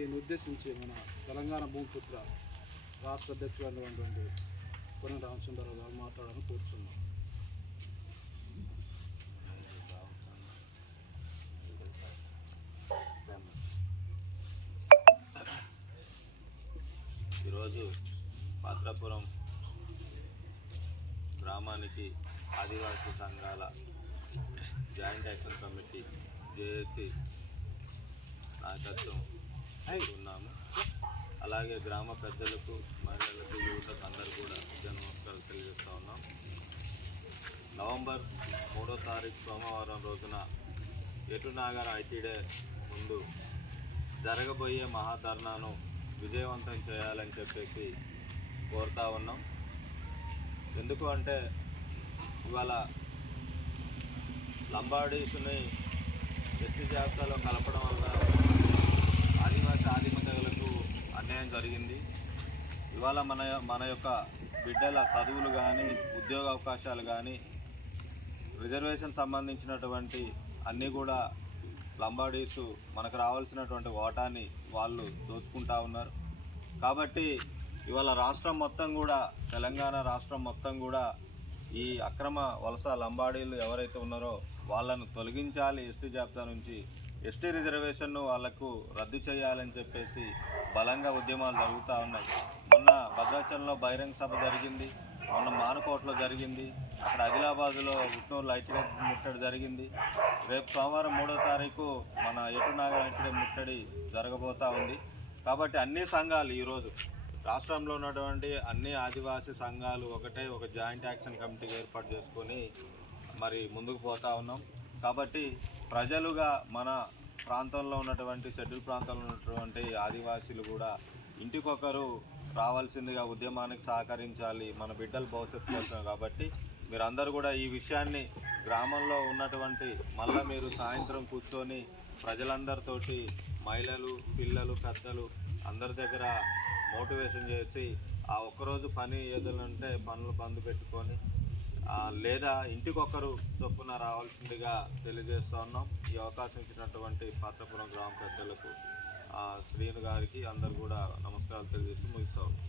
దీన్ని ఉద్దేశించి మన తెలంగాణ భూమిపుత్ర రాష్ట్ర అధ్యక్షుడైనటువంటి కొన్ని రామచంద్రరావు గారు మాట్లాడాలని కోరుతున్నాం. ఈరోజు పాత్రాపురం గ్రామానికి ఆదివాసీ సంఘాల జాయింట్ యాక్షన్ కమిటీ జేఏసీ నాయకత్వం ఉన్నాము. అలాగే గ్రామ పెద్దలకు మహిళలకు యువతకు అందరూ కూడా జన్మస్కారాలు తెలియజేస్తూ ఉన్నాం. నవంబర్ మూడో తారీఖు సోమవారం రోజున ఎటునాగర్ ఐటీడే ముందు జరగబోయే మహాధర్నాను విజయవంతం చేయాలని చెప్పేసి కోరుతా ఉన్నాం. ఎందుకు అంటే ఇవాళ లంబాడీస్ని ఎస్టీ జాబితాలో కలపడం వల్ల ఆదివాసీ తెగలకు అన్యాయం జరిగింది. ఇవాళ మన మన యొక్క బిడ్డల చదువులు కానీ ఉద్యోగ అవకాశాలు కానీ రిజర్వేషన్ సంబంధించినటువంటి అన్నీ కూడా లంబాడీసు మనకు రావాల్సినటువంటి ఓటాన్ని వాళ్ళు దోచుకుంటా ఉన్నారు. కాబట్టి ఇవాళ రాష్ట్రం మొత్తం కూడా తెలంగాణ రాష్ట్రం మొత్తం కూడా ఈ అక్రమ వలస లంబాడీలు ఎవరైతే ఉన్నారో వాళ్ళను తొలగించాలి ఎస్టీ జాబితా నుంచి ఎస్టీ రిజర్వేషన్ను వాళ్ళకు రద్దు చేయాలని చెప్పేసి బలంగా ఉద్యమాలు జరుగుతూ ఉన్నాయి. మొన్న భద్రాచలంలో బహిరంగ సభ జరిగింది. మొన్న మానుకోటలో జరిగింది. అక్కడ ఆదిలాబాద్లో ఉట్నూరు లైట్గా ముట్టడి జరిగింది. రేపు సోమవారం మూడో తారీఖు మన ఎటు లైట్గా ముట్టడి జరగబోతూ ఉంది. కాబట్టి అన్ని సంఘాలు ఈరోజు రాష్ట్రంలో ఉన్నటువంటి అన్ని ఆదివాసీ సంఘాలు ఒకటే ఒక జాయింట్ యాక్షన్ కమిటీ ఏర్పాటు చేసుకొని మరి ముందుకు పోతా ఉన్నాం. కాబట్టి ప్రజలుగా మన ప్రాంతంలో ఉన్నటువంటి షెడ్యూల్ ప్రాంతంలో ఉన్నటువంటి ఆదివాసీలు కూడా ఇంటికొకరు రావాల్సిందిగా ఉద్యమానికి సహకరించాలి మన బిడ్డల భవిష్యత్తు కోసం కాబట్టి మీరందరూ కూడా ఈ విషయాన్ని గ్రామంలో ఉన్నటువంటి మళ్ళీ మీరు సాయంత్రం కూర్చొని ప్రజలందరితోటి మహిళలు పిల్లలు పెద్దలు అందరి దగ్గర మోటివేషన్ చేసి ఆ ఒక్కరోజు పని ఏదైనా ఉంటే పనులు బంద్ పెట్టుకొని లేదా ఇంటికొకరు చొప్పున రావాల్సిందిగా తెలియజేస్తా ఉన్నాం. ఈ అవకాశం ఇచ్చినటువంటి పాత్రపురం గ్రామ పెద్దలకు శ్రీను గారికి అందరు కూడా నమస్కారాలు తెలియజేస్తూ ముగిస్తా ఉన్నాం.